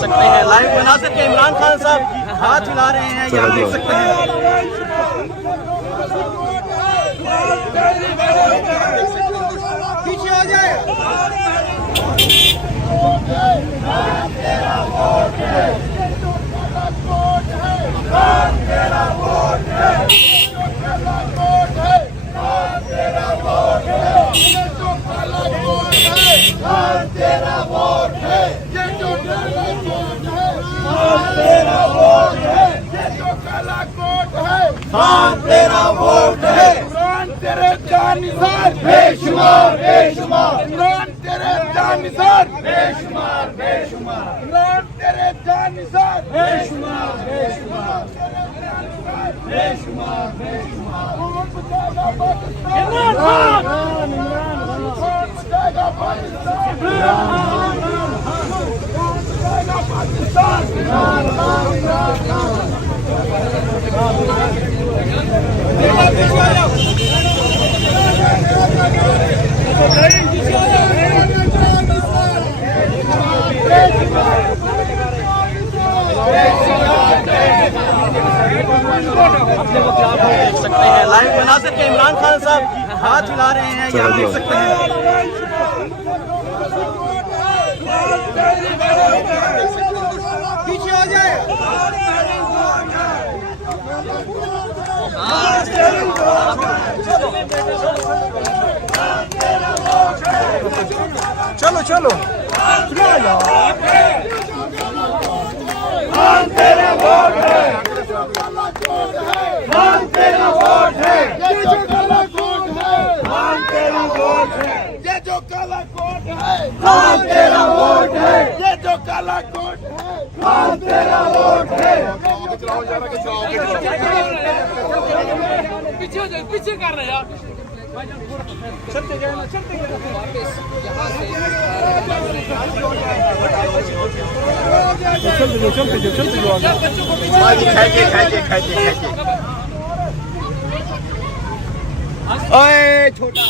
सकते हैं लाइव मनासिर के इमरान खान साहब हाथ हिला रहे हैं, यहाँ देख सकते हैं। पीछे आ जाए। तेरा वोट है, इमरान तेरे जानिसार बेशुमार बेशुमार, इमरान तेरे जानिसार बेशुमार बेशुमार, इमरान तेरे जानिसार बेशुमार बेशुमार बेशुमार बेशुमार। वोट बचाएगा पाकिस्तान, इमरान खान, वोट बचाएगा पाकिस्तान, इमरान खान, वोट बचाएगा पाकिस्तान, इमरान खान। देख सकते हैं लाइव मनासिर के इमरान खान साहब हाथ हिला रहे हैं, यहाँ देख सकते हैं। पीछे आ जाए। चलो चलो तेरा वोट है, तेरा वोट है, ये जो काला कोट है, तेरा वोट है, ये जो काला कोट है, तेरा वोट है, ये जो काला कोट है, तेरा वोट है। पीछे कर रहे यार, चलते गए ना, चलते गए चलते खाइए। ओए छोटा